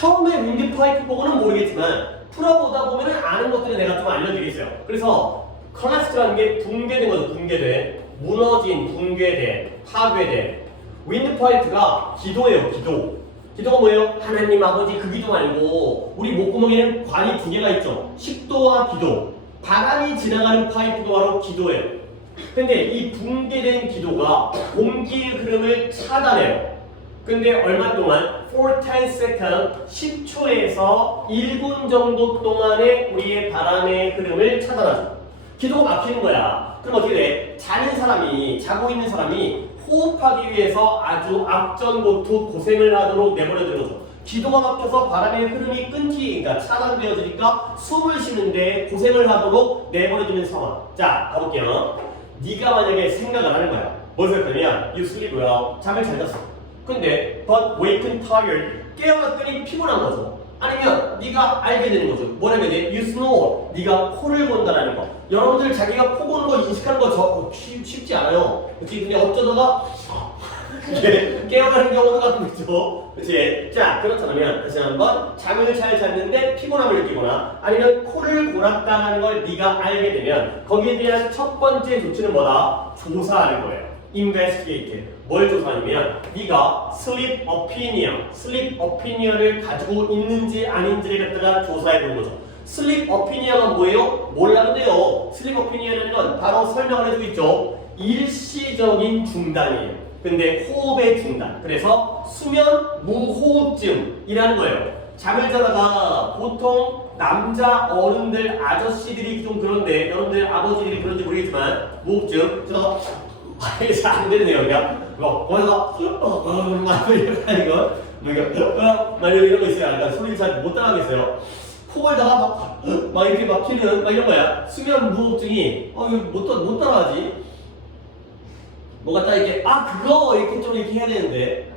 처음에 윈드파이프 보고는 모르겠지만 풀어보다 보면 아는 것들을 내가 좀 알려드리겠어요. 그래서 컬라스트라는 게 붕괴된 거죠. 붕괴된, 무너진, 붕괴된, 파괴된. 윈드파이프가 기도예요. 기도. 기도가 뭐예요? 하나님 아버지 그 기도 말고 우리 목구멍에는 관이 두 개가 있죠. 식도와 기도. 바람이 지나가는 파이프가 바로 기도예요. 근데 이 붕괴된 기도가 공기의 흐름을 차단해요. 근데 얼마 동안 4-10 second 10초에서 1분 정도 동안의 우리의 바람의 흐름을 차단하죠. 기도가 막히는 거야. 그럼 어떻게 돼? 자고 있는 사람이 호흡하기 위해서 아주 악전고투 고생을 하도록 내버려두는 거죠. 기도가 막혀서 바람의 흐름이 그러니까 차단되어지니까 숨을 쉬는데 고생을 하도록 내버려두는 상황. 자, 가볼게요. 네가 만약에 생각을 하는 거야. 뭘 생각하냐면 you sleep well. 잠을 잘 잤어. 근데 but waken tired. 깨어났더니 피곤한 거죠. 아니면 네가 알게 되는 거죠. 뭐라면 you snore. 네가 코를 곤다라는 거. 여러분들 자기가 코 고는 거 인식하는 거 쉽지 않아요. 그치? 근데 어쩌다가 깨어나는 경우도 가끔 있죠. 그치? 자, 그렇다면 다시 한번 잠을 잘 잤는데 피곤함을 느끼거나 아니면 코를 골았다는 걸 네가 알게 되면 거기에 대한 첫 번째 조치는 뭐다? 조사하는 거예요. investigate. 뭘 조사하냐면 네가 sleep opinion을 가지고 있는지 아닌지를 갖다가 조사해 보는 거죠. sleep opinion은 뭐예요? 몰라도 돼요. sleep opinion이라는 건 바로 설명을 해주고 있죠. 일시적인 중단이에요. 근데 호흡의 중단. 그래서 수면 무호흡증이라는 거예요. 잠을 자다가 보통 남자 어른들, 아저씨들이 좀 그런데 여러분들 아버지들이 그런지 모르겠지만 무호흡증 저다가 이게 잘 안 되네요. 그냥 거기서 막 이렇게 하는 거 막 이런 거 있어요. 그러니까 소리를 잘 못 따라하겠어요. 코 골다가 막 이렇게 막히는 막 이런 거야. 수면 무호흡증이 이거 못 따라하지. 뭐가 딱 이렇게 그거 이렇게 좀 이렇게 해야 되는데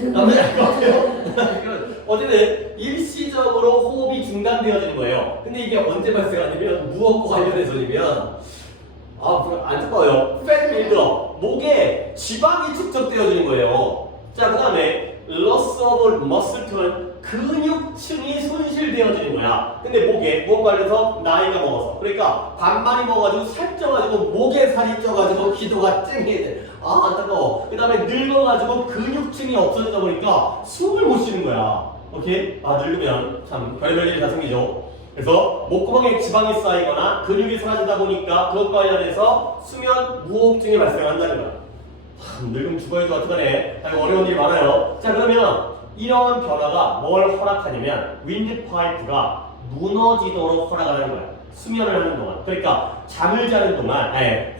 남자는 알것 같아요. 어쨌든 일시적으로 호흡이 중단되어지는 거예요. 근데 이게 언제 발생하냐면 무엇과 관련해서냐면 안타까워요. 팻 빌더 목에 지방이 축적되어지는 거예요. 자, 그 다음에 loss of muscle tone 근육층이 손실되어지는 거야. 근데 목에 무엇과 관련해서 나이가 먹어서 그러니까 밥 많이 먹어가지고 살쪄가지고 목에 살이 쪄가지고 기도가 쨍해 돼. 안타까워. 그 다음에 늙어가지고 근육층이 없어지다 보니까 숨을 못 쉬는 거야. 오케이? 늙으면 참 별별 일이 다 생기죠. 그래서 목구멍에 지방이 쌓이거나 근육이 사라지다 보니까 그것과 관련해서 수면 무호흡증이 발생한다는 거야. 늙으면 죽어야지 어떡하네. 어려운 일이 많아요. 자, 그러면 이러한 변화가 뭘 허락하냐면 윈드파이프가 무너지도록 허락하는 거야. 수면을 하는 동안. 그러니까 잠을 자는 동안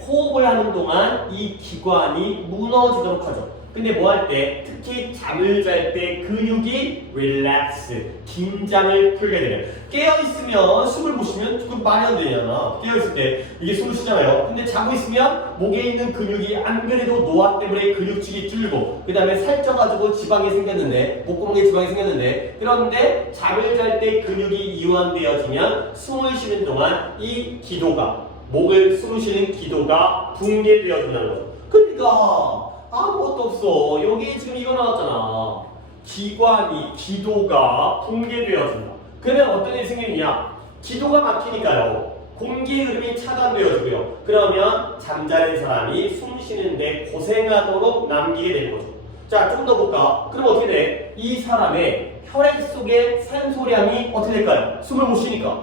호흡을 하는 동안 이 기관이 무너지도록 하죠. 근데 뭐 할 때, 특히 잠을 잘 때 근육이 릴렉스, 긴장을 풀게 되면 깨어있으면 숨을 못 쉬면 그건 말이 안 되잖아. 깨어있을 때 이게 숨을 쉬잖아요. 근데 자고 있으면 목에 있는 근육이 안 그래도 노화 때문에 근육층이 줄고 그 다음에 살쪄가지고 지방이 생겼는데 목구멍에 지방이 생겼는데 그런데 잠을 잘 때 근육이 이완되어지면 숨을 쉬는 동안 이 기도가 숨을 쉬는 기도가 붕괴되어진다는 거죠. 그러니까 아무것도 없어. 여기 지금 이거 나왔잖아. 기도가 붕괴되어진다. 그러면 어떤 일이 생기느냐? 기도가 막히니까요. 공기 흐름이 차단되어지고요. 그러면 잠자는 사람이 숨 쉬는데 고생하도록 남기게 되는 거죠. 자, 좀 더 볼까? 그럼 어떻게 돼? 이 사람의 혈액 속의 산소량이 어떻게 될까요? 숨을 못 쉬니까.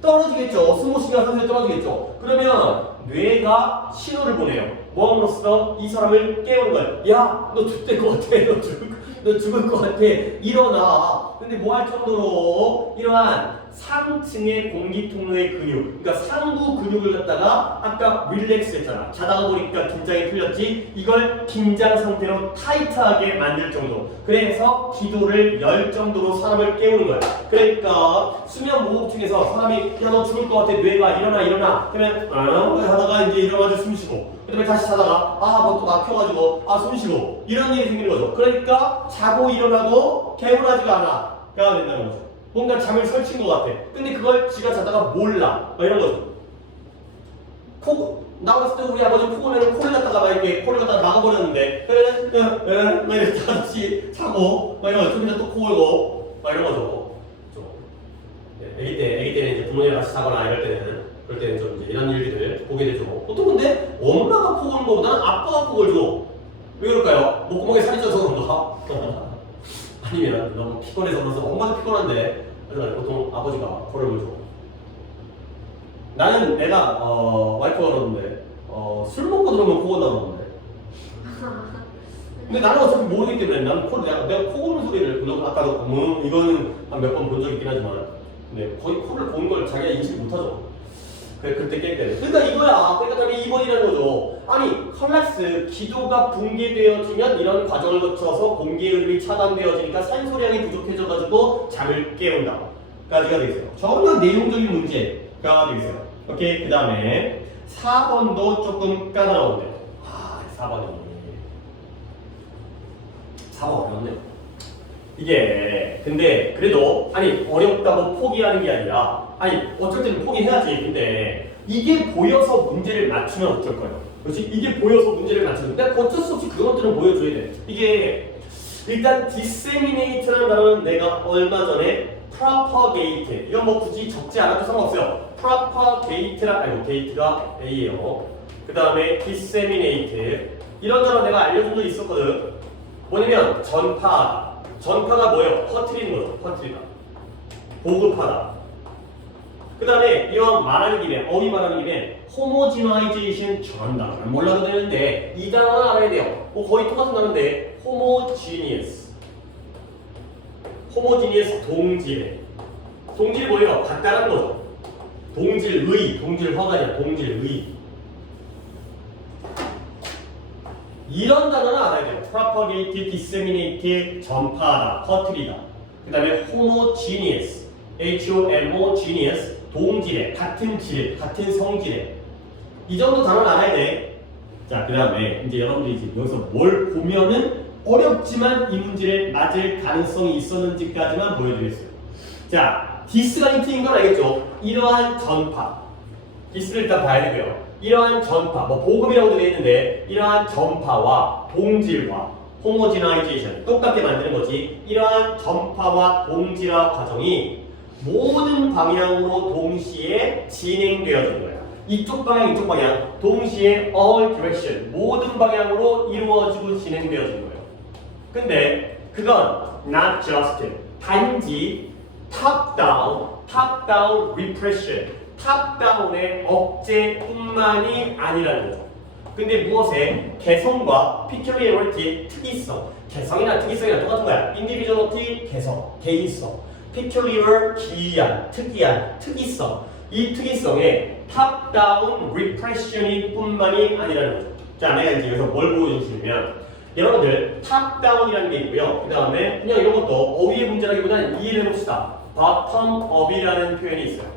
떨어지겠죠. 숨 못 쉬니까 산소량이 떨어지겠죠. 그러면 뇌가 신호를 보내요. 뭐함으로써 이 사람을 깨우는 거야. 야, 너 죽될 것 같아. 너 죽을 것 같아. 일어나. 근데 뭐 할 정도로 이러한 상층의 공기 통로의 근육, 그러니까 상부 근육을 갖다가 아까 릴렉스 했잖아. 자다가 보니까 긴장이 풀렸지. 이걸 긴장 상태로 타이트하게 만들 정도. 그래서 기도를 열 정도로 사람을 깨우는 거야. 그러니까 수면 무호흡증에서 사람이 야, 너 죽을 것 같아. 뇌가 일어나. 그러면 하다가 이제 일어나서 숨 쉬고. 그 다음에 다시 자다가 뭐 또 막혀가지고 숨 쉬고 이런 일이 생기는 거죠. 그러니까 자고 일어나도 개운하지가 않아. 가 된다는 거죠. 뭔가 잠을 설친 것 같아. 근데 그걸 지가 자다가 몰라. 이런 거죠. 나왔을 때 우리 아버지 코골면 코를 갖다가 코를 갖다가 막아버렸는데 그러면 막 이렇게 다시 자고 막 이런 거 좀 이따 또 코 골고 막 이런 거죠. 좀. 아기 때는 이제 부모님이랑 같이 자거나 그럴 때는 좀 이제 이런 일들을 보게 되죠. 보통 근데 엄마가 코 고는 것보다는 아빠가 코 골죠. 왜 그럴까요? 목구멍에 살이 쪄서 그런가? 아니면 너무 피곤해서 그래서 엄마도 피곤한데 보통 아버지가 코를 골죠. 나는 내가 와이프가 그러는데 술 먹고 들어오면 코 건다 그러는데 근데 나는 어차피 모르기 때문에 나는 내가 코 고는 소리를 물론 아까도 이거는 한 몇 번 본 적이 있긴 하지만 근데 거의 코를 고는 걸 자기가 인식 못하죠. 그때 깰 때는 그러니까 이거야. 그러니까 저기 2번이라는 거죠. 아니 콜랩스 기도가 붕괴되어지면 이런 과정을 거쳐서 공기의 흐름이 차단되어지니까 산소량이 부족해져가지고 잠을 깨운다 까지가 되겠어요. 전혀 내용적인 문제가 되겠어요. 오케이. 그 다음에 4번도 조금 까다로운데 4번 어렵네요. 이게 근데 그래도 아니 어렵다고 포기하는 게 아니라 아니 어쩔 때는 포기해야지. 근데 이게 보여서 문제를 맞추면 어쩔 거예요. 그렇지? 이게 보여서 문제를 맞추는 근데 어쩔 수 없이 그런 것들은 보여줘야 돼. 이게 일단 disseminate라는 단어는 내가 얼마 전에 propagate 이건 뭐 굳이 적지 않아도 상관없어요. propagate라 아니고 gate가 A예요. 그 다음에 disseminate 이런 단어 내가 알려준 적 있었거든. 뭐냐면 전파가 뭐예요? 퍼뜨리는 거죠. 퍼뜨리다. 보급하다. 그 다음에 이왕 말하는 김에 어휘 말하는 김에 homogenization 저런 단어는 몰라도 되는데 이 단어는 알아야 돼요. 거의 똑같은 단어인데 homogeneous 동질이 뭐예요? 같다는 거죠. 동질화가 아니라 동질의 이런 단어는 알아야 돼요. propagate, disseminate, 전파하다, 퍼뜨리다. 그 다음에 homogeneous, homogeneous, 동질의, 같은 질, 같은 성질의. 이 정도 단어는 알아야 돼. 자, 그 다음에 이제 여러분들이 이제 여기서 뭘 보면은 어렵지만 이 문제를 맞을 가능성이 있었는지까지만 보여드리겠어요. 자, 디스가 힌트인 건 알겠죠? 이러한 전파. 디스를 일단 봐야 되고요. 이러한 전파, 보급이라고도 되어 있는데 이러한 전파와 동질화, homogenization 똑같게 만드는 거지. 이러한 전파와 동질화 과정이 모든 방향으로 동시에 진행되어진 거야. 이쪽 방향 동시에 all direction 모든 방향으로 이루어지고 진행되어진 거예요. 근데 그건 not just 단지 top down repression 탑다운의 억제뿐만이 아니라는 거죠. 근데 무엇에? 개성과 peculiarity, 특이성. 개성이나 특이성이랑 똑같은 거야. individuality, 개인성. peculiar, 기이한, 특이한, 특이성. 이 특이성에 탑다운 repression이 뿐만이 아니라는 거죠. 자, 내가 이제 여기서 뭘 보여주시면 여러분들 탑다운이라는 게 있고요. 그 다음에 그냥 이런 것도 어휘의 문제라기보다는 이해를 해봅시다. bottom up이라는 표현이 있어요.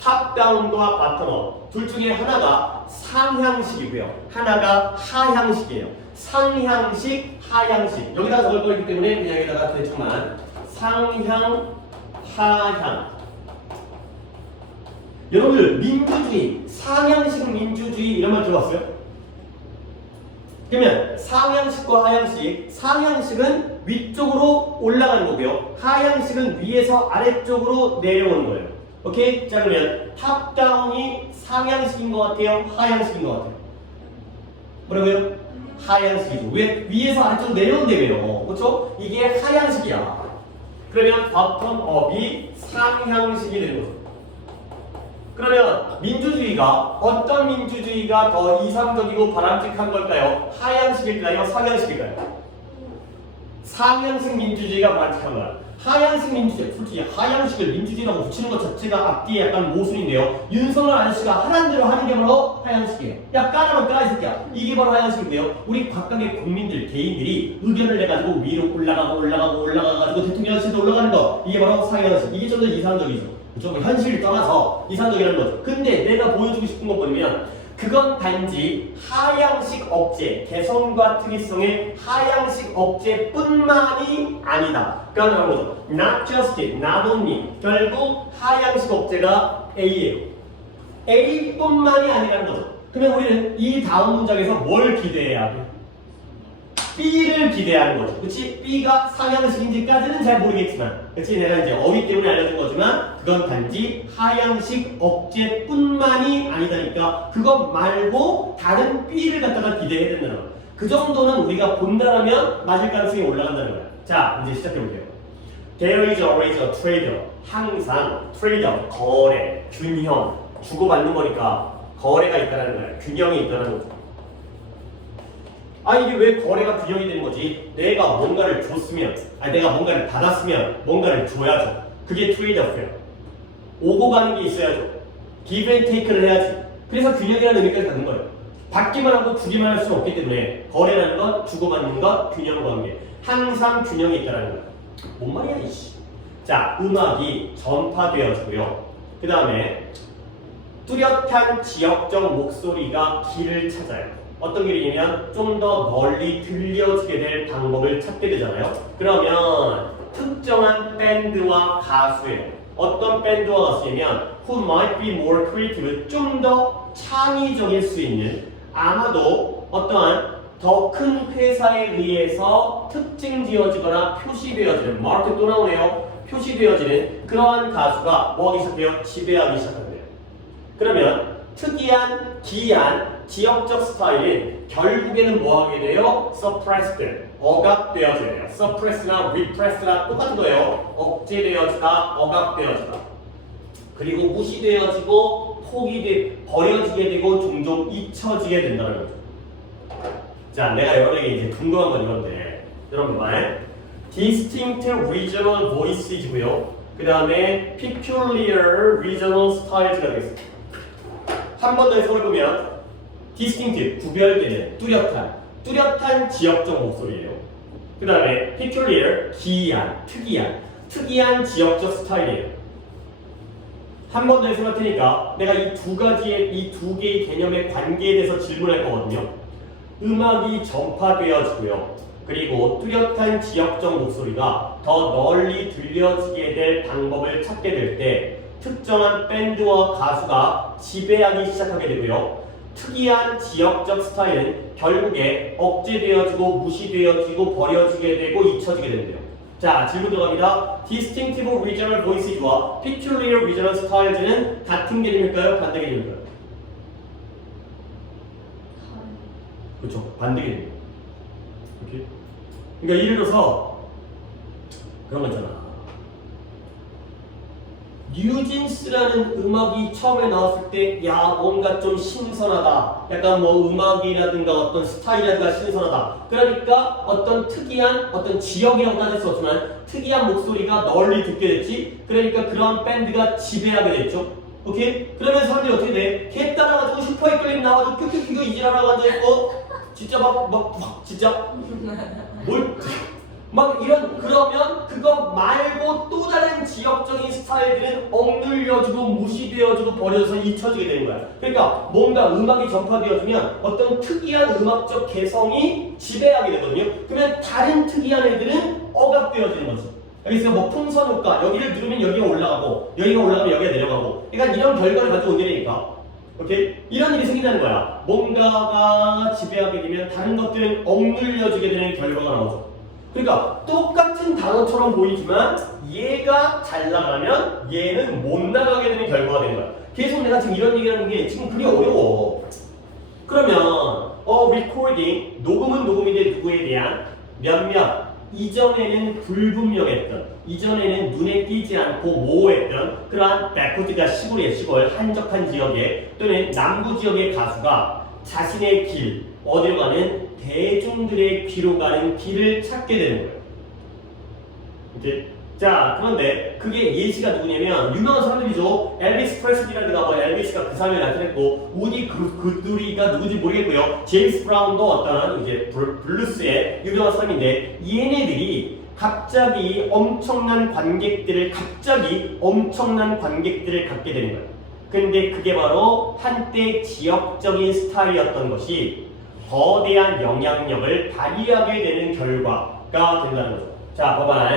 탑다운과 바텀업 둘 중에 하나가 상향식이고요. 하나가 하향식이에요. 상향식, 하향식 여기다가 적을 거기 때문에 그냥 여기다가 대충만 상향, 하향. 여러분들 민주주의, 상향식 민주주의 이런 말 들어봤어요? 그러면 상향식과 하향식, 상향식은 위쪽으로 올라가는 거고요. 하향식은 위에서 아래쪽으로 내려오는 거예요. 오케이? 자, 그러면 탑다운이 상향식인 것 같아요? 하향식인 것 같아요? 뭐라고요? 하향식이죠. 왜? 위에서 아래쪽으로 내려오는데 왜요? 그렇죠? 이게 하향식이야. 그러면 bottom-up이 상향식이 되는 거죠. 그러면 민주주의가 어떤 민주주의가 더 이상적이고 바람직한 걸까요? 하향식일까요? 상향식일까요? 상향식 민주주의가 바람직한 거야. 하향식 민주주의, 솔직히 하향식을 민주주의라고 붙이는 것 자체가 앞뒤에 약간 모순인데요. 윤석열 아저씨가 하라는 대로 하는 게 바로 하향식이에요. 야, 까라면 까, 이 새끼야. 이게 바로 하향식인데요. 우리 각각의 국민들, 개인들이 의견을 내가지고 위로 올라가가지고 대통령 아저씨도 올라가는 거. 이게 바로 상향식. 이게 좀 더 이상적이죠. 그죠? 현실을 떠나서 이상적이라는 거죠. 근데 내가 보여주고 싶은 거 뭐냐면 그건 단지 하향식 억제, 개성과 특이성의 하향식 억제뿐만이 아니다. 그러니까 뭐죠? Not just, not only. 결국 하향식 억제가 A예요. A뿐만이 아니라는 거죠. 그러면 우리는 이 다음 문장에서 뭘 기대해야 돼? B를 기대하는 거죠. 그치? B가 상향식인지까지는 잘 모르겠지만, 그치? 내가 이제 어휘 때문에 알려준 거지만, 그건 단지 하향식 억제뿐만이 아니다니까, 그것 말고 다른 B를 갖다가 기대해야 된다는 거야. 그 정도는 우리가 본다라면 맞을 가능성이 올라간다는 거야. 자, 이제 시작해볼게요. There is always a trade-off. 항상 trade-off, 거래, 균형, 주고받는 거니까 거래가 있다는 거야. 균형이 있다는 거죠. 아, 이게 왜 거래가 균형이 되는 거지? 내가 뭔가를 줬으면, 내가 뭔가를 받았으면 뭔가를 줘야죠. 그게 트레이드오프예요. 오고 가는 게 있어야죠. give and take를 해야지. 그래서 균형이라는 의미까지 갖는 거예요. 받기만 하고 주기만 할 수는 없기 때문에 거래라는 건 주고받는 것, 균형 관계. 항상 균형이 있다는 거예요. 뭔 말이야 이씨. 자, 음악이 전파되어지고요. 그 다음에 뚜렷한 지역적 목소리가 길을 찾아요. 어떤 길이냐면 좀 더 널리 들려지게 될 방법을 찾게 되잖아요. 그러면 특정한 밴드와 가수예요. 어떤 밴드와 가수냐면 who might be more creative, 좀 더 창의적일 수 있는, 아마도 어떠한 더 큰 회사에 의해서 특징지어지거나 표시되어지는, 마크 또 나오네요. 표시되어지는 그러한 가수가 뭐 하기 시작해요? 지배하기 시작합니다. 그러면 특이한, 기이한 지역적 스타일은 결국에는 뭐 하게 돼요? suppressed, 억압되어져야 돼요. suppress나 repressed랑 똑같은 거예요. 억제되어지다, 억압되어지다. 그리고 무시되어지고 버려지게 되고 종종 잊혀지게 된다는 거죠. 자, 내가 여러분에게 이제 궁금한 건 이건데, 여러분 말 distinct regional voices고요. 그 다음에 peculiar regional styles가 되겠습니다. 한 번 더 해석을 보면 distinct, 구별되는, 뚜렷한 지역적 목소리예요. 그 다음에 peculiar, 기이한, 특이한 지역적 스타일이에요. 한 번 더 해석할 테니까 내가 이 두 개의 개념의 관계에 대해서 질문할 거거든요. 음악이 전파되어지고요. 그리고 뚜렷한 지역적 목소리가 더 널리 들려지게 될 방법을 찾게 될 때 특정한 밴드와 가수가 지배하기 시작하게 되고요. 특이한 지역적 스타일은 결국에 억제되어지고 무시되어지고 버려지게 되고 잊혀지게 된대요. 자, 질문 들어갑니다. Distinctive regional voices와 peculiar regional styles는 같은 개념일까요? 반대 개념일까요? 그렇죠. 반대 개념. 오케이. 그러니까 예를 들어서 그런 거 있잖아. 뉴진스라는 음악이 처음에 나왔을 때, 야, 뭔가 좀 신선하다. 약간 뭐 음악이라든가 어떤 스타일이라든가 신선하다. 그러니까 어떤 특이한, 어떤 지역이라고 따질 수 없지만 특이한 목소리가 널리 듣게 됐지. 그러니까 그런 밴드가 지배하게 됐죠. 오케이? 그러면 사람들이 어떻게 돼? 걔 따라가지고 슈퍼에 끌림 나와가지고 큐큐큐 이지라라고 앉아있고, 진짜 진짜 막 이런, 그러면 그거 말고 또 다른 지역적인 스타일들은 억눌려지고 무시되어지고 버려져서 잊혀지게 되는 거야. 그러니까 뭔가 음악이 전파되어지면 어떤 특이한 음악적 개성이 지배하게 되거든요. 그러면 다른 특이한 애들은 억압되어지는 거지. 여기서 뭐 풍선 효과, 여기를 누르면 여기가 올라가고 여기가 올라가면 여기가 내려가고, 그러니까 이런 결과를 가지고 온다니까. 오케이? 이런 일이 생긴다는 거야. 뭔가가 지배하게 되면 다른 것들은 억눌려지게 되는 결과가 나오죠. 그러니까 똑같은 단어처럼 보이지만 얘가 잘 나가면 얘는 못 나가게 되는 결과가 되는 거야. 계속 내가 지금 이런 얘기하는 게 지금 그게 어려워. 그러면 recording, 녹음은 녹음인데 누구에 대한 몇몇, 이전에는 불분명했던, 이전에는 눈에 띄지 않고 모호했던 그러한 백포트가 시골의 시골, 한적한 지역에 또는 남부 지역의 가수가 자신의 길, 어디로 가는 대중들의 귀로 가는 길을 찾게 되는 거예요. 오케이? 자, 그런데 그게 예시가 누구냐면 유명한 사람들이죠. 엘비스 프레슬리라든가 뭐 엘비스가 그 사람을 나타냈고, 우디 그두리가 누군지 모르겠고요. 제임스 브라운도 어떤 이제 블루스의 유명한 사람인데, 얘네들이 갑자기 엄청난 관객들을 갖게 되는 거예요. 근데 그게 바로 한때 지역적인 스타일이었던 것이 거대한 영향력을 발휘하게 되는 결과가 된다는 거죠. 자, 봐봐.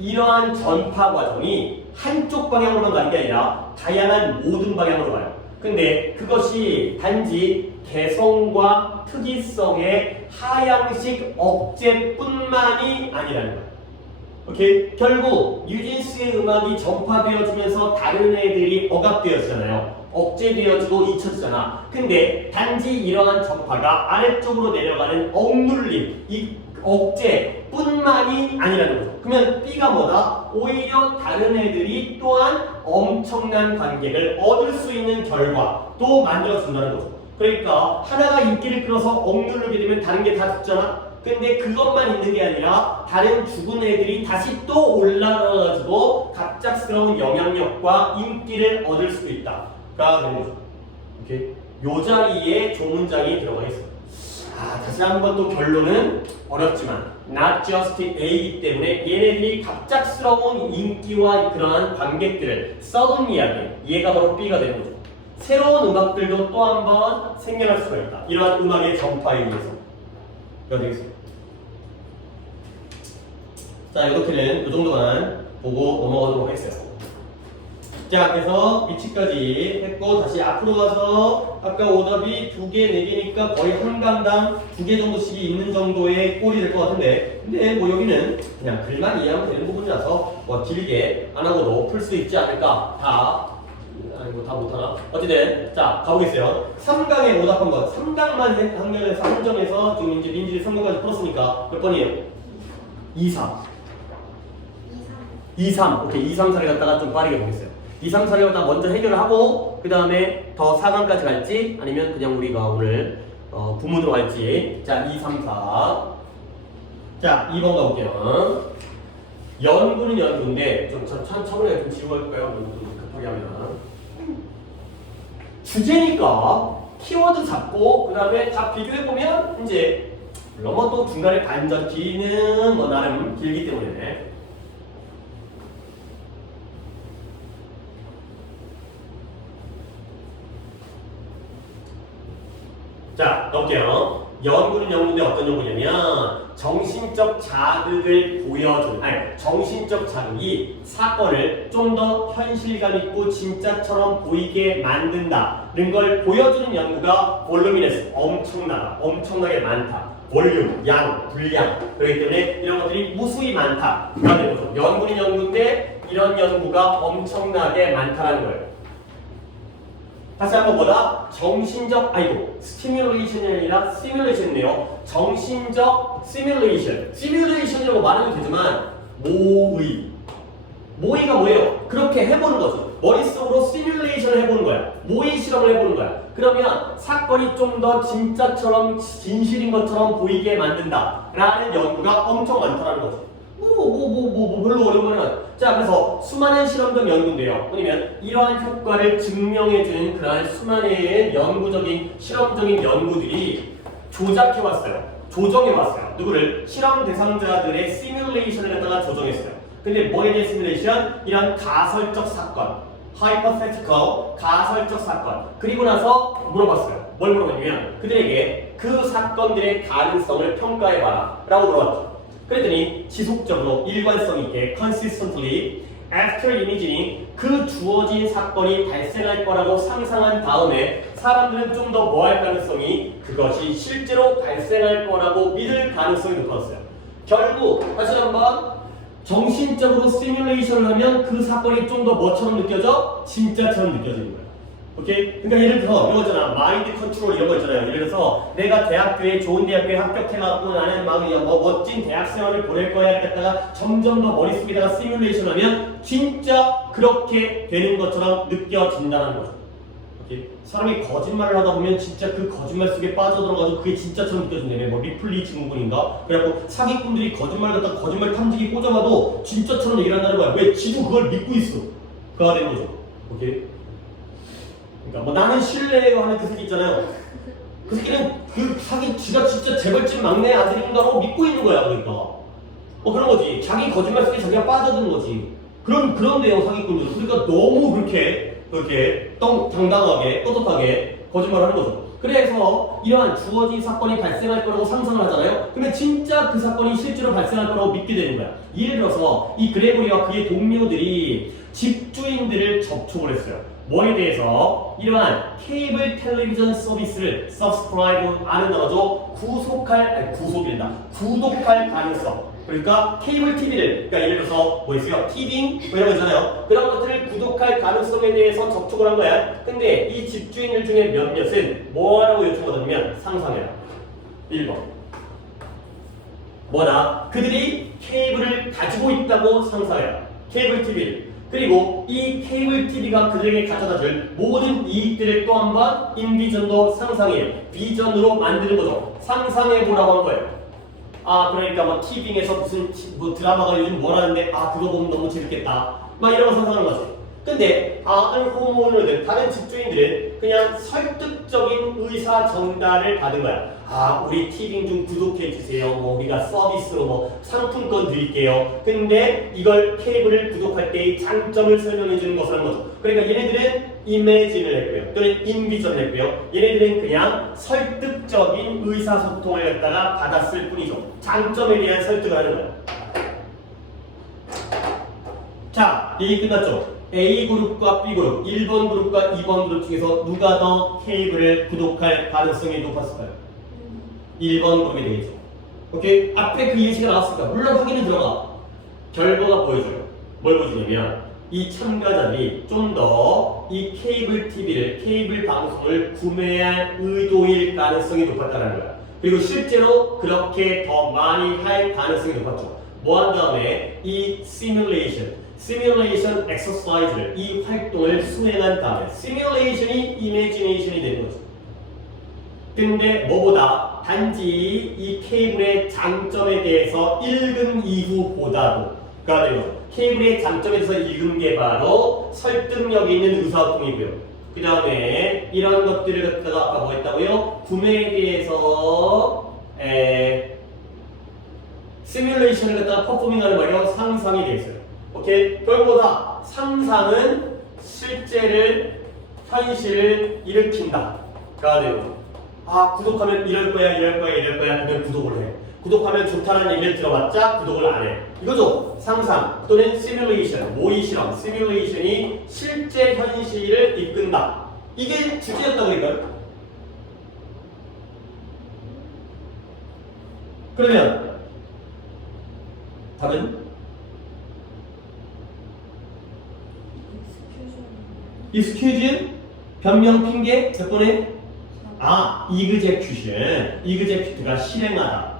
이러한 전파 과정이 한쪽 방향으로만 가는 게 아니라 다양한 모든 방향으로 가요. 근데 그것이 단지 개성과 특이성의 하향식 억제뿐만이 아니라는 거야. 오케이? 결국 뉴진스의 음악이 전파되어지면서 다른 애들이 억압되어지잖아요. 억제되어지고 잊혀지잖아. 근데 단지 이러한 전파가 아래쪽으로 내려가는 억눌림, 이 억제뿐만이 아니라는 거죠. 그러면 B가 뭐다? 오히려 다른 애들이 또한 엄청난 관객을 얻을 수 있는 결과도 만들어준다는 거죠. 그러니까 하나가 인기를 끌어서 억누르게 되면 다른 게 다 죽잖아. 근데 그것만 있는 게 아니라 다른 죽은 애들이 다시 또 올라가가지고 갑작스러운 영향력과 인기를 얻을 수도 있다가 되는 거죠. 오케이? 요 자리에 조문장이 들어가 있어요. 다시 한번 또 결론은 어렵지만 not just A이기 때문에 얘네들이 갑작스러운 인기와 그러한 관객들을 써둔 이야기, 얘가 바로 B가 되는 거죠. 새로운 음악들도 또 한 번 생겨날 수가 있다. 이러한 음악의 전파에 의해서. 되겠습니다. 자, 이렇게는 이 정도만 보고 넘어가도록 하겠어요. 자, 그래서 위치까지 했고 다시 앞으로 가서 아까 오답이 2개, 4개니까 거의 한 강당 2개 정도씩이 있는 정도의 꼴이 될 것 같은데, 근데 뭐 여기는 그냥 글만 이해하면 되는 부분이라서 뭐 길게 안 하고도 풀 수 있지 않을까. 다 못하나? 어쨌든 자 가보겠어요. 3강에 오답 한 번. 3강만 한정해서 지금 이제 민지리 3강까지 풀었으니까 몇 번이에요? 2, 3. 2, 3. 오케이. 2, 3, 4를 갖다가 좀 빠르게 보겠어요. 2, 3, 4를 갖다가 먼저 해결을 하고 그 다음에 더 4강까지 갈지 아니면 그냥 우리가 오늘 부문으로 갈지. 자, 2, 3, 4. 자, 2번 가볼게요. 연구는 연구인데 좀 차분하게 좀 지우고 할까요? 좀 급하게 하면. 주제니까 키워드 잡고 그 다음에 다 비교해보면 이제 물론 뭐 또 중간에 반전 길이는 뭐 나름 길기 때문에. 자, 넣을게요. 연구는 연구인데 어떤 연구냐면 정신적 자극을 보여주는, 정신적 자극이 사건을 좀 더 현실감 있고 진짜처럼 보이게 만든다는 걸 보여주는 연구가 볼루미너스, 엄청나게 많다. 볼륨, 양, 분량. 그렇기 때문에 이런 것들이 무수히 많다. 그러는 거죠. 연구는 연구인데 이런 연구가 엄청나게 많다라는 거예요. 다시 한번 뭐다? 정신적, 스티뮬레이션이 아니라 시뮬레이션이네요. 정신적 시뮬레이션. 시뮬레이션이라고 말하면 되지만 모의가 뭐예요? 그렇게 해보는 거죠. 머릿속으로 시뮬레이션을 해보는 거야. 모의 실험을 해보는 거야. 그러면 사건이 좀 더 진짜처럼 진실인 것처럼 보이게 만든다 라는 연구가 엄청 많다는 거죠. 별로 어려운 건 아니야. 자, 그래서 수많은 실험적 연구인데요. 아니면 이러한 효과를 증명해주는 그러한 수많은 연구적인 실험적인 연구들이 조정해왔어요. 누구를? 실험 대상자들의 시뮬레이션을 갖다가 조정했어요. 근데 뭐에 대한 시뮬레이션? 이런 가설적 사건, hypothetical 가설적 사건. 그리고 나서 물어봤어요. 뭘 물어봤냐면 그들에게 그 사건들의 가능성을 평가해봐라 라고 물어봤죠. 그랬더니 지속적으로 일관성 있게 consistently after imagining 그 주어진 사건이 발생할 거라고 상상한 다음에 사람들은 좀 더 뭐 할 가능성이 그것이 실제로 발생할 거라고 믿을 가능성이 높아졌어요. 결국 다시 한번 정신적으로 시뮬레이션을 하면 그 사건이 좀 더 뭐처럼 느껴져? 진짜처럼 느껴지는 거예요. 오케이? 그러니까 예를 들어 이거 있잖아. 마인드 컨트롤 이런 거 있잖아요. 예를 들어서 내가 대학교에 좋은 대학교에 합격해갖고 나는 막 멋진 대학생활을 보낼 거야 했다가 점점 더 머릿속에다가 시뮬레이션 하면 진짜 그렇게 되는 것처럼 느껴진다는 거죠. 오케이? 사람이 거짓말을 하다 보면 진짜 그 거짓말 속에 빠져들어가지고 그게 진짜처럼 느껴진다며. 뭐 리플리 증후군인가? 그래갖고 사기꾼들이 거짓말 갖다가 거짓말 탐지기 꽂아봐도 진짜처럼 얘기를 한다는 거야. 왜? 지도 그걸 믿고 있어. 그가 되는 거죠. 오케이? 그러니까 뭐 나는 신뢰해요 하는 그 새끼 있잖아요. 그 새끼는 그 사기 지가 진짜 재벌집 막내 아들인가로 믿고 있는 거야. 그러니까 그런 거지. 자기 거짓말 속에 자기가 빠져드는 거지. 그런데요 사기꾼들은. 그러니까 너무 그렇게 당당하게 떳떳하게 거짓말을 하는 거죠. 그래서 이러한 주어진 사건이 발생할 거라고 상상을 하잖아요. 그러면 진짜 그 사건이 실제로 발생할 거라고 믿게 되는 거야. 예를 들어서 이 그레고리와 그의 동료들이 집주인들을 접촉을 했어요. 뭐에 대해서? 이러한 케이블 텔레비전 서비스를 subscribe 하는 단어죠. 구독할 가능성. 그러니까 케이블 TV를, 그러니까 예를 들어서 뭐 있어요? 티빙 뭐 이런 거 있잖아요. 그런 것들을 구독할 가능성에 대해서 접촉을 한 거야. 근데 이 집주인들 중에 몇몇은 뭐라고 요청하냐면 상상해라. 1번. 뭐다? 그들이 케이블을 가지고 있다고 상상해라. 케이블 TV를. 그리고 이 케이블 TV가 그들에게 가져다줄 모든 이익들을 또 한 번 인비전도 상상해. 비전으로 만드는 거죠. 상상해보라고 한 거예요. 아, 그러니까 뭐 TV에서 무슨 뭐 드라마가 요즘 뭐라는데 아 그거 보면 너무 재밌겠다 막 이런 거 상상하는 거지. 근데 다른 호모들은, 다른 집주인들은 그냥 설득적인 의사 전달을 받은 거야. 아, 우리 티빙 좀 구독해 주세요. 뭐 우리가 서비스로 뭐 상품권 드릴게요. 근데 이걸 케이블을 구독할 때의 장점을 설명해 주는 것을 한 거죠. 그러니까 얘네들은 이미지를 했고요. 또는 인비전을 했고요. 얘네들은 그냥 설득적인 의사소통을 갖다가 받았을 뿐이죠. 장점에 대한 설득을 하는 거야. 자, 얘기 끝났죠? A그룹과 B그룹, 1번 그룹과 2번 그룹 중에서 누가 더 케이블을 구독할 가능성이 높았을까요? 1번 그룹이 되겠죠. 오케이? 앞에 그 예시가 나왔으니까 물론 확인은 들어가. 결과가 보여줘요. 뭘 보여주냐면 이 참가자들이 좀 더 이 케이블 TV를, 케이블 방송을 구매할 의도일 가능성이 높았다는 거야. 그리고 실제로 그렇게 더 많이 할 가능성이 높았죠. 뭐 한 다음에 이 시뮬레이션 엑서사이즈를, 이 활동을 수행한 다음에 시뮬레이션이 이미지네이션이 되는 거죠. 근데 뭐보다 단지 이 케이블의 장점에 대해서 읽은 이후보다도 가 되는 거죠. 케이블의 장점에 대해서 읽은 게 바로 설득력 있는 의사소통이고요. 그 다음에 이런 것들을 갖다가 아까 뭐 했다고요? 구매에 대해서 시뮬레이션을 갖다가 퍼포밍하는 말이요. 상상이 되어 있어요. 오케이? 결국보다 상상은 실제를, 현실을 일으킨다. 가 되고, 아, 구독하면 이럴 거야. 그러면 구독을 해. 구독하면 좋다는 얘기를 들어봤자 구독을 안 해. 이거죠. 상상 또는 시뮬레이션, 모의실험, 시뮬레이션이 실제 현실을 이끈다. 이게 주제였다고 그럴까요? 그러면 답은? excuse, 변명, 핑계, 몇 번에? 아, execution가 실행하다.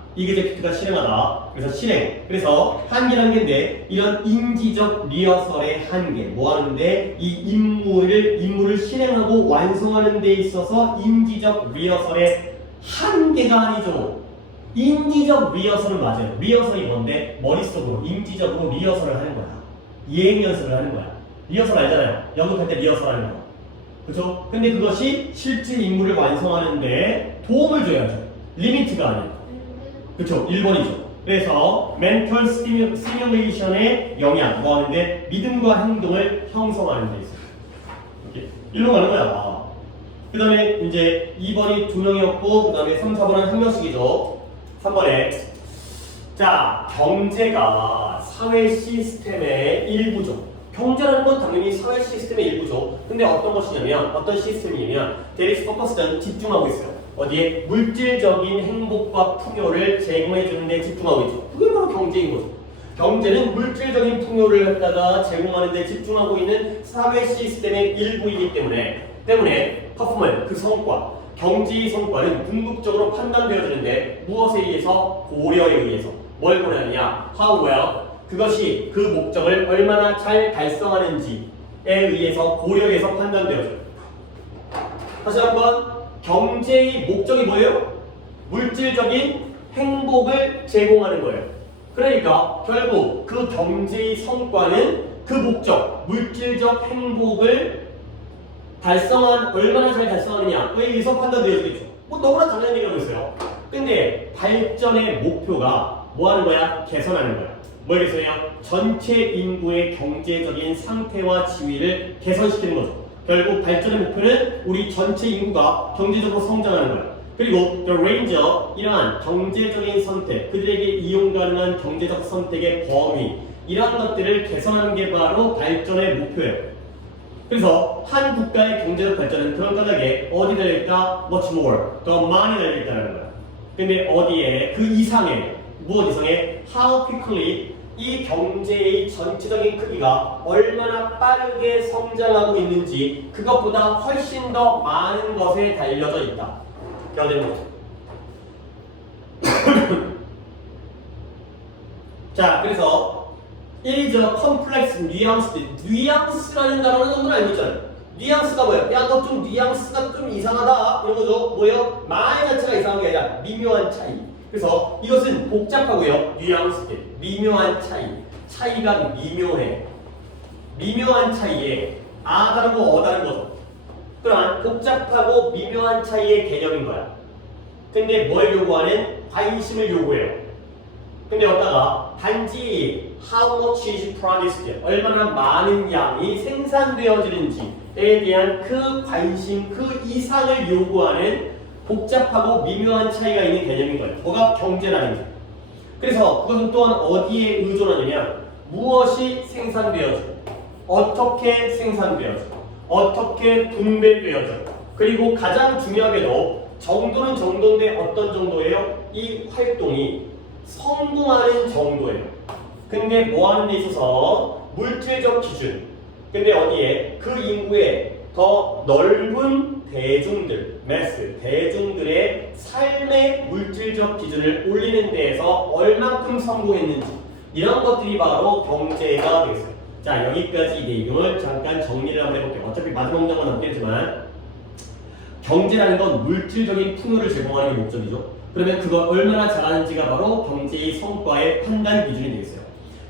그래서 실행. 그래서 한계라는 게인데, 이런 인지적 리허설의 한계. 뭐 하는데? 이 임무를 실행하고 완성하는 데 있어서 인지적 리허설의 한계가 아니죠. 인지적 리허설은 맞아요. 리허설이 뭔데? 머릿속으로, 인지적으로 리허설을 하는 거야. 예행 연습을 하는 거야. 리허설 알잖아요. 연극할 때 리허설 하는 거. 그렇죠? 근데 그것이 실제 임무를 완성하는데 도움을 줘야죠. 리미트가 아니에요. 그렇죠? 1번이죠. 그래서 멘털 시뮬레이션의 영향, 뭐 하는데? 믿음과 행동을 형성하는 데 있어요. 이렇게 일로 가는 거야. 그 다음에 이제 2번이 2명이었고, 그 다음에 3, 4번은 1명씩이죠. 3번에 자, 경제가 사회 시스템의 일부죠. 경제라는 건 당연히 사회 시스템의 일부죠. 근데 어떤 것이냐면, 어떤 시스템이냐면 there is focused on, 집중하고 있어요. 어디에? 물질적인 행복과 풍요를 제공해 주는 데 집중하고 있죠. 그게 바로 경제인 거죠. 경제는 물질적인 풍요를 갖다가 제공하는 데 집중하고 있는 사회 시스템의 일부이기 때문에 퍼포먼스, 그 성과, 경제의 성과는 궁극적으로 판단되어지는데 무엇에 의해서? 고려에 의해서. 뭘 고려하느냐? How well, 그것이 그 목적을 얼마나 잘 달성하는지에 의해서 고려해서 판단되어져요. 다시 한번, 경제의 목적이 뭐예요? 물질적인 행복을 제공하는 거예요. 그러니까 결국 그 경제의 성과는 그 목적, 물질적 행복을 얼마나 잘 달성하느냐에 의해서 판단되어지겠죠. 뭐 너무나 당연한 얘기라고 있어요. 근데 발전의 목표가 뭐 하는 거야? 개선하는 거야. 뭘 개선해요? 전체 인구의 경제적인 상태와 지위를 개선시키는 거죠. 결국 발전의 목표는 우리 전체 인구가 경제적으로 성장하는 거야. 그리고 the range of 이러한 경제적인 선택, 그들에게 이용 가능한 경제적 선택의 범위 이러한 것들을 개선하는 게 바로 발전의 목표예요. 그래서 한 국가의 경제적 발전은 그런 까닭에 어디 달려있다? much more, 더 많이 달려있다는 거야. 근데 어디에? 그 이상에, 무엇 이상에? how quickly 이 경제의 전체적인 크기가 얼마나 빠르게 성장하고 있는지 그것보다 훨씬 더 많은 것에 달려져 있다. 자, 그래서 it is a complex nuanced. 뉘앙스라는 단어는 정말 알고 있잖아요. 뉘앙스가 뭐예요? 야, 너 좀 뉘앙스가 좀 이상하다 이런 거죠. 뭐예요? 말 자체가 이상한 게 아니라 미묘한 차이. 그래서 이것은 복잡하고요. 뉘앙스, 미묘한 차이. 차이가 미묘해. 미묘한 차이에 아 다르고 어 다른 거죠. 그러한 복잡하고 미묘한 차이의 개념인 거야. 근데 뭘 요구하는? 관심을 요구해요. 근데 여기다가 단지 how much is produced, 얼마나 많은 양이 생산되어지는지에 대한 그 관심, 그 이상을 요구하는 복잡하고 미묘한 차이가 있는 개념인 거예요. 뭐가 경제라는 게. 그래서 그것은 또한 어디에 의존하느냐? 무엇이 생산되어지고, 어떻게 생산되어지고, 어떻게 분배되어지고, 그리고 가장 중요하게도 정도는 정도인데 어떤 정도예요? 이 활동이 성공하는 정도예요. 근데 뭐 하는 데 있어서 물질적 기준. 근데 어디에? 그 인구의 더 넓은 대중들, 매스, 대중들의 삶의 물질적 기준을 올리는 데에서 얼만큼 성공했는지 이런 것들이 바로 경제가 되겠어요. 자, 여기까지 이 내용을 잠깐 정리를 한번 해볼게요. 어차피 마지막 문장은 남겠지만 경제라는 건 물질적인 풍요를 제공하는 게 목적이죠. 그러면 그걸 얼마나 잘하는지가 바로 경제의 성과의 판단 기준이 되겠어요.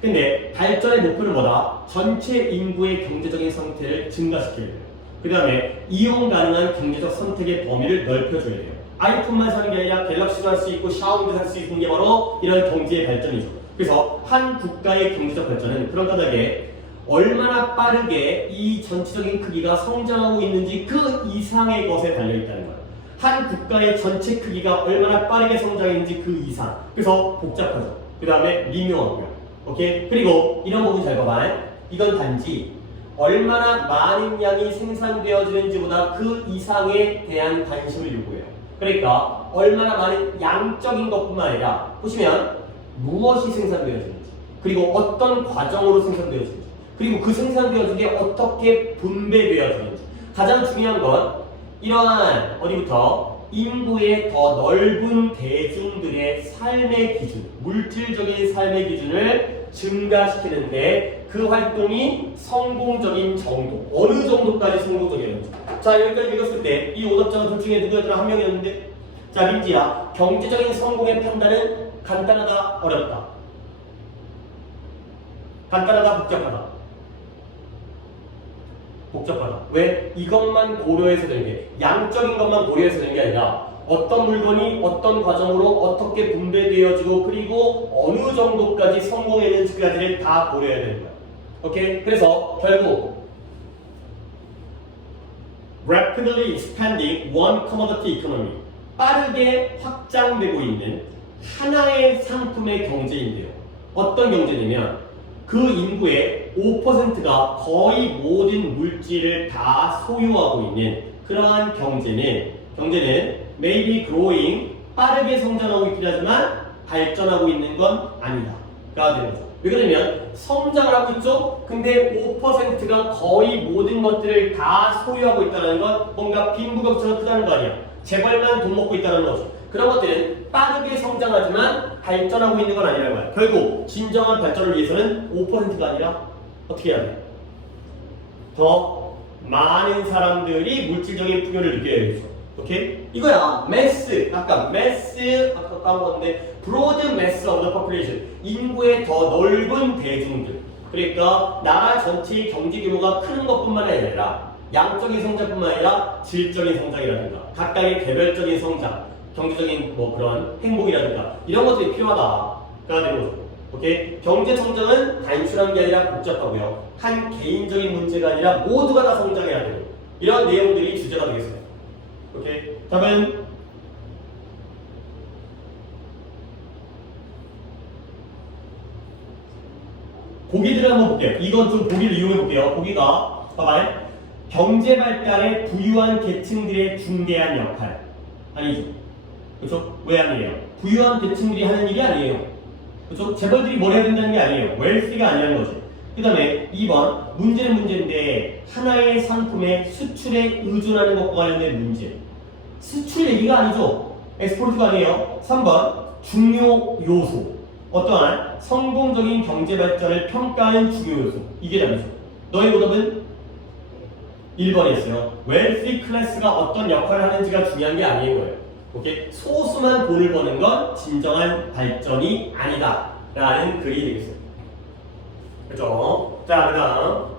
근데 발전의 목표는 뭐다? 전체 인구의 경제적인 상태를 증가시켜야 돼요. 그 다음에 이용 가능한 경제적 선택의 범위를 넓혀줘야 돼요. 아이폰만 사는 게 아니라 갤럭시도 할 수 있고 샤오미도 살 수 있는 게 바로 이런 경제의 발전이죠. 그래서 한 국가의 경제적 발전은 그런 까닭에 얼마나 빠르게 이 전체적인 크기가 성장하고 있는지 그 이상의 것에 달려있다는 거예요. 한 국가의 전체 크기가 얼마나 빠르게 성장했는지 그 이상. 그래서 복잡하죠. 그 다음에 미묘하고요. 오케이? 그리고 이런 부분 잘 봐봐. 이건 단지 얼마나 많은 양이 생산되어지는지보다 그 이상에 대한 관심을 요구해요. 그러니까 얼마나 많은 양적인 것뿐만 아니라 보시면 무엇이 생산되어지는지, 그리고 어떤 과정으로 생산되어지는지, 그리고 그 생산되어진 게 어떻게 분배되어지는지. 가장 중요한 건 이러한 어디부터? 인구의 더 넓은 대중들의 삶의 기준, 물질적인 삶의 기준을 증가시키는데 그 활동이 성공적인 정도, 어느 정도까지 성공적이었는지. 자, 여기까지 읽었을 때 이 오답자가 둘 중에 누구였더라? 한 명이었는데, 자, 민지야, 경제적인 성공의 판단은 간단하다, 어렵다? 간단하다, 복잡하다? 복잡하다. 왜? 이것만 고려해서 되는 게, 양적인 것만 고려해서 되는 게 아니라 어떤 물건이 어떤 과정으로 어떻게 분배되어지고 그리고 어느 정도까지 성공했는지까지를 다 고려해야 되는 거야. 오케이? 그래서 결국 rapidly expanding one commodity economy, 빠르게 확장되고 있는 하나의 상품의 경제인데요. 어떤 경제냐면 그 인구의 5%가 거의 모든 물질을 다 소유하고 있는 그러한 경제는 maybe growing, 빠르게 성장하고 있긴 하지만 발전하고 있는 건 아니다 가 되는 거죠. 왜 그러냐면 성장을 하고 있죠? 근데 5%가 거의 모든 것들을 다 소유하고 있다는 건 뭔가 빈부격차가 크다는 거 아니야. 재벌만 돈 먹고 있다는 거죠. 그런 것들은 빠르게 성장하지만 발전하고 있는 건 아니라는 거야. 결국 진정한 발전을 위해서는 5%가 아니라 어떻게 해야 돼? 더 많은 사람들이 물질적인 풍요를 느껴야겠죠. 오케이? 이거야. 매스. 아까 까먹었는데 broad mass of the population. 인구의 더 넓은 대중들. 그러니까 나라 전체의 경제 규모가 크는 것뿐만 아니라 양적인 성장뿐만 아니라 질적인 성장이라든가 각각의 개별적인 성장, 경제적인 뭐 그런 행복이라든가 이런 것들이 필요하다가 되는 거죠. 오케이? 경제 성장은 단순한 게 아니라 복잡하고요. 한 개인적인 문제가 아니라 모두가 다 성장해야 되고 이런 내용들이 주제가 되겠습니다. 오케이. 답은 보기들을 한번 볼게요. 이건 좀 보기를 이용해 볼게요. 보기가 봐봐요. 경제 발달에 부유한 계층들의 중대한 역할. 아니죠. 그렇죠? 왜 아니에요? 부유한 계층들이 하는 일이 아니에요. 그렇죠? 재벌들이 뭘 해야 된다는 게 아니에요. 웰스가 아니라는 거지. 그 다음에 2번 문제는 문제인데 하나의 상품의 수출에 의존하는 것과 관련된 문제. 수출 얘기가 아니죠. 엑스포트가 아니에요. 3번 중요 요소. 어떠한 성공적인 경제 발전을 평가하는 중요 요소. 이게 답이죠. 너의 오답은 1번이었어요. 웰시 클래스가 어떤 역할을 하는지가 중요한 게 아닌 거예요. 오케이? 소수만 돈을 버는 건 진정한 발전이 아니다. 라는 글이 되겠어요. 그렇죠? 자, 그 다음.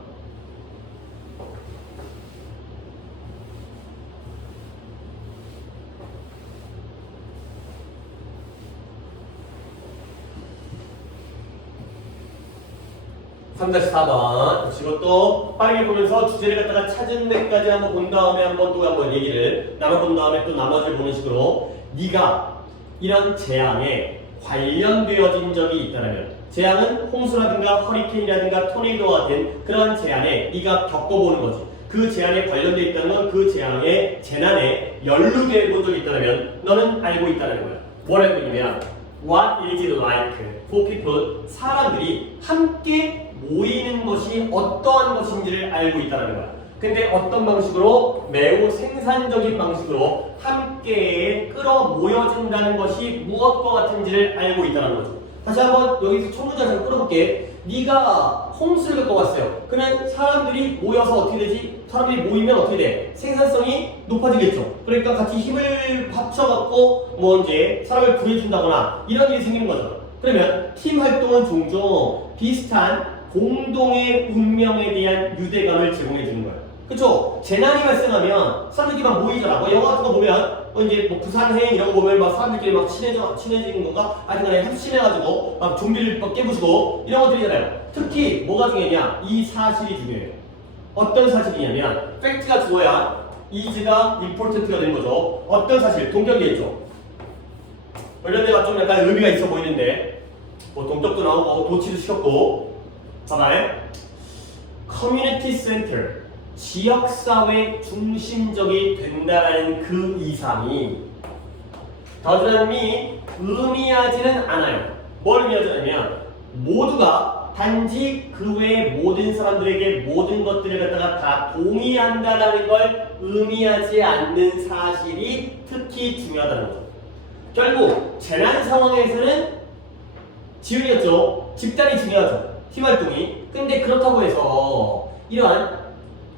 (3-4번) 이것도 빠르게 보면서 주제를 갖다가 찾은 데까지 한번 본 다음에 한번 얘기를 나눠본 다음에 또 나머지를 보는 식으로 네가 이런 재앙에 관련되어진 적이 있다면 재앙은 홍수라든가 허리케인이라든가 토네이도와 같은 그런 재앙에 네가 겪어보는 거지. 그 재앙에 관련되어 있다는 건 그 재앙의 재난에 연루되어 본 적이 있다면 너는 알고 있다는 거야. 뭘 알고 있냐면 What is it like for people? 사람들이 함께 모이는 것이 어떠한 것인지를 알고 있다는 거야. 근데 어떤 방식으로? 매우 생산적인 방식으로 함께 끌어모여진다는 것이 무엇과 같은지를 알고 있다는 거죠. 다시 한번 여기서 첫 문제 잘 끌어볼게. 네가 홍수를 겪어봤어요. 그러면 사람들이 모여서 어떻게 되지? 사람들이 모이면 어떻게 돼? 생산성이 높아지겠죠. 그러니까 같이 힘을 합쳐갖고 뭐 이제 사람을 구해준다거나 이런 일이 생기는 거죠. 그러면 팀 활동은 종종 비슷한 공동의 운명에 대한 유대감을 제공해 주는 거예요. 그쵸? 재난이 발생하면 사람들끼리 막 모이잖아. 뭐 영화 같은 거 보면 이제 뭐 부산행 이런 거 보면 막 사람들끼리 막 친해지는 건가? 하여튼간에 합심해가지고 막 좀비를 막 깨부수고 이런 것들이잖아요. 특히 뭐가 중요하냐? 이 사실이 중요해요. 어떤 사실이냐면 팩트가 주어야 이즈가 임포턴트가 되는 거죠. 어떤 사실? 동격이겠죠. 이런 데가 좀 약간 의미가 있어 보이는데 뭐 동격도 나오고 도치도 시켰고 봐봐요. 커뮤니티 센터, 지역사회 중심적이 된다라는 그 이상이 does not mean 의미하지는 않아요. 뭘 의미하냐면 모두가 단지 그 외의 모든 사람들에게 모든 것들을 갖다가 다 동의한다라는 걸 의미하지 않는 사실이 특히 중요하다는 거죠. 결국 재난 상황에서는 지훈이었죠. 집단이 중요하죠. 팀활동이. 근데 그렇다고 해서 이러한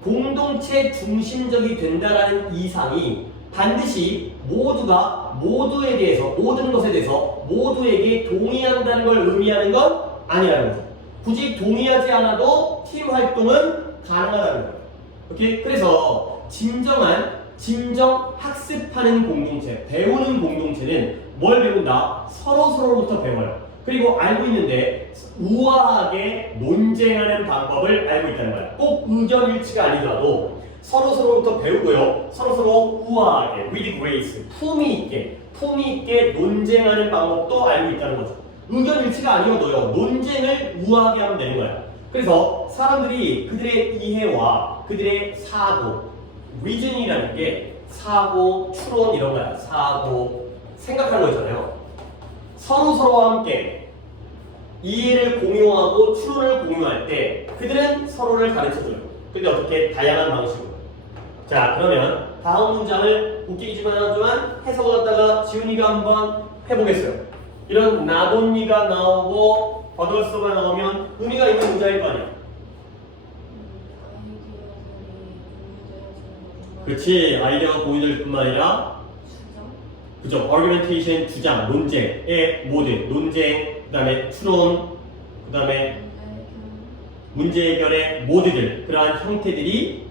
공동체 중심적이 된다라는 이상이 반드시 모두가 모두에 대해서 모든 것에 대해서 모두에게 동의한다는 걸 의미하는 건 아니라는 거죠. 굳이 동의하지 않아도 팀 활동은 가능하다는 거예요. 오케이? 그래서 진정 학습하는 공동체, 배우는 공동체는 뭘 배운다? 서로서로부터 배워요. 그리고 알고 있는데 우아하게 논쟁하는 방법을 알고 있다는 거야. 꼭 의견 일치가 아니더라도 서로서로부터 배우고요. 서로서로 우아하게, with grace, 품위 있게 논쟁하는 방법도 알고 있다는 거죠. 의견 일치가 아니어도요. 논쟁을 우아하게 하면 되는 거야. 그래서 사람들이 그들의 이해와 그들의 사고, reason이라는 게 사고, 추론 이런 거야. 사고, 생각하는 거 있잖아요. 서로서로와 함께 이해를 공유하고 추론을 공유할 때 그들은 서로를 가르쳐줘요. 근데 어떻게? 다양한 방식으로. 자, 그러면 다음 문장을 웃기지만 하지만 해석을 갖다가 지훈이가 한번 해보겠어요. 이런 나돈니가 나오고 버덜서가 나오면 의미가 있는 문장일 거 아니야. 그렇지. 아이디어가 공유될 뿐만 아니라 그죠? argumentation, 주장, 논쟁의 모든 논쟁, 그 다음에 추론, 그 다음에 문제 해결의 모두들 그러한 형태들이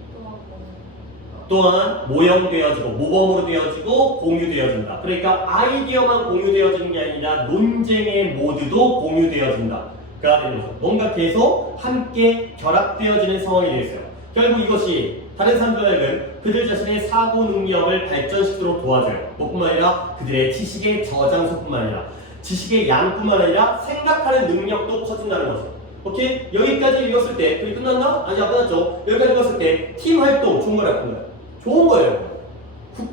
또한 모형되어지고 모범으로 되어지고 공유되어진다. 그러니까 아이디어만 공유되어지는 게 아니라 논쟁의 모두도 공유되어진다. 가 되는 거죠. 뭔가 계속 함께 결합되어지는 상황이 되겠어요. 결국 이것이 다른 사람들에게는 그들 자신의 사고 능력을 발전시키도록 도와줘요. 뿐만 아니라 그들의 지식의 저장소뿐만 아니라 지식의 양뿐만 아니라 생각하는 능력도 커진다는 거죠. 오케이? 여기까지 읽었을 때 그게 끝났나? 아니 안 끝났죠. 여기까지 읽었을 때 팀 활동 좋은 거야, 나쁜 거야? 좋은 거예요.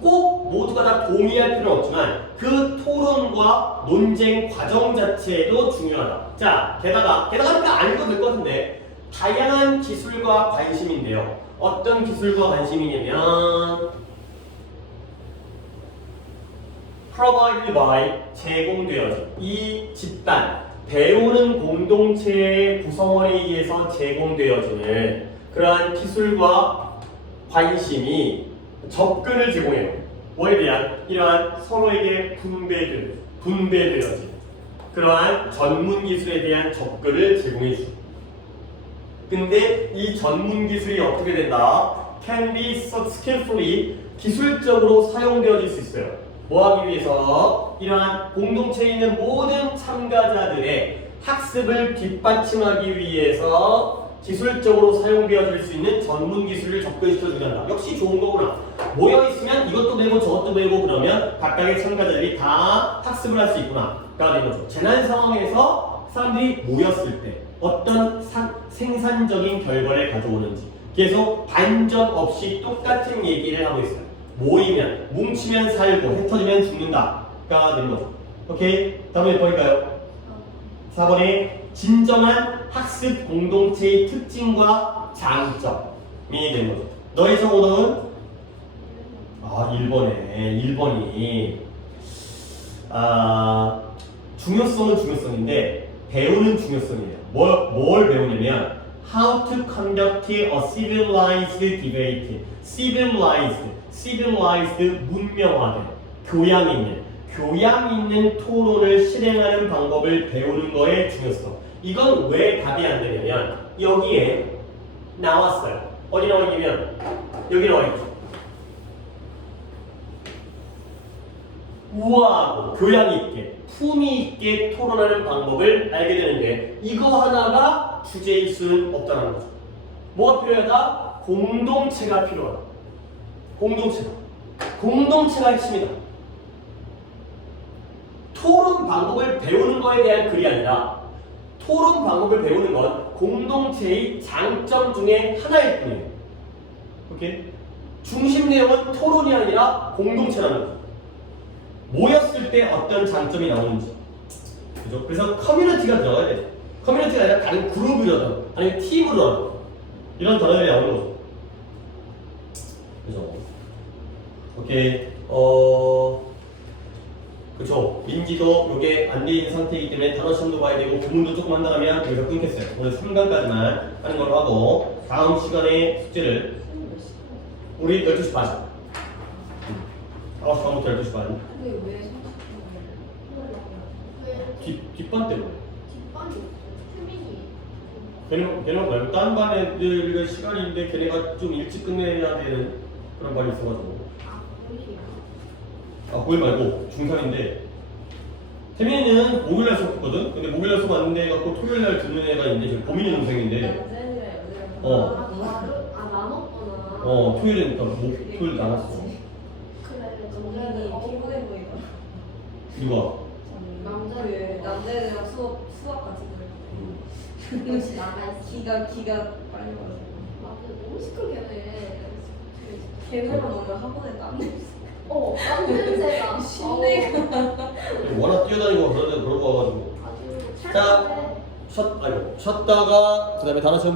꼭 모두가 다 동의할 필요는 없지만 그 토론과 논쟁 과정 자체도 중요하다. 자, 게다가 그러니까 안 읽어도 될 것 같은데 다양한 기술과 관심인데요. 어떤 기술과 관심이냐면 provided by 제공되어진 이 집단 배우는 공동체의 구성원에 의해서 제공되어지는 그러한 기술과 관심이 접근을 제공해요. 뭐에 대한 이러한 서로에게 분배되어진 그러한 전문 기술에 대한 접근을 제공해 주죠. 근데 이 전문 기술이 어떻게 된다? Can be skillfully 기술적으로 사용되어질 수 있어요. 뭐 하기 위해서? 이러한 공동체에 있는 모든 참가자들의 학습을 뒷받침하기 위해서 기술적으로 사용되어질 수 있는 전문 기술을 접근시켜 주간다. 역시 좋은 거구나. 모여 있으면 이것도 배우고 저것도 배우고 그러면 각각의 참가자들이 다 학습을 할 수 있구나. 가 되는 거죠. 재난 상황에서 사람들이 모였을 때 어떤 생산적인 결과를 가져오는지 계속 반전 없이 똑같은 얘기를 하고 있어요. 모이면, 뭉치면 살고, 흩어지면 죽는다가 되는 거죠. 오케이? 다음에 몇 번일까요? 4번에 진정한 학습 공동체의 특징과 장점이 되는 거죠. 너의 정오는? 1번이 중요성은 중요성인데 배우는 중요성이에요. 뭘 배우냐면 How to conduct a civilized debate. civilized 문명화된 교양 있는 토론을 실행하는 방법을 배우는 거의 중요성. 이건 왜 답이 안 되냐면 여기에 나왔어요. 어디 나와 있냐면 여기 나와 있죠. 우아하고 교양 있게 품위 있게 토론하는 방법을 알게 되는데 이거 하나가 주제일 수는 없다는 거죠. 뭐가 필요하다? 공동체가 필요하다. 공동체가 핵심이다. 토론 방법을 배우는 거에 대한 글이 아니라 토론 방법을 배우는 건 공동체의 장점 중에 하나일 뿐이에요. 오케이? 중심 내용은 토론이 아니라 공동체라는 거죠. 모였을 때 어떤 장점이 나오는지. 그죠? 그래서 커뮤니티가 들어가야 돼. 커뮤니티가 아니라 다른 그룹이라든 아니면 팀으로라든 이런 단어들이 나오는 거죠. 그죠? 오케이. 그쵸. 민지도 이게 안 돼 있는 상태이기 때문에 단어 시험도 봐야 되고 구문도 조금 한다면 여기서 끊겠어요. 오늘 3강까지만 하는 걸로 하고 다음 시간에 숙제를 우리 12시 반 9시 반부터 12시 반 근데 왜 30분을 뒷반 때문에 뒷반이 태민이 걔네가 말고 다른 반 애들 시간인데 걔네가 좀 일찍 끝내야 되는 그런 반이 있어가지고 고일 말고 중3인데 태민이는 목요일날 수업했거든? 근데 목요일날 수업 왔는데 갖고 토요일날 듣는 애가 있는데 지금 고민이 동생인데 나눴구나. 토요일이니까 토요일 나눴어. 그래 정민이 피곤해 보이더라. 누가? 남자애들이랑 수학 같이 놀 역시 나가 있어. 기가 빨리 와서. 맞아 너무 시끄럽게 해. 걔네만 오면 학원에 땀 냄새. 땀 냄새가. 신내가. 워낙 뛰어다니고 그러고 와가지고 아주 자, 쉬었다가 그 다음에 단어 시험 보고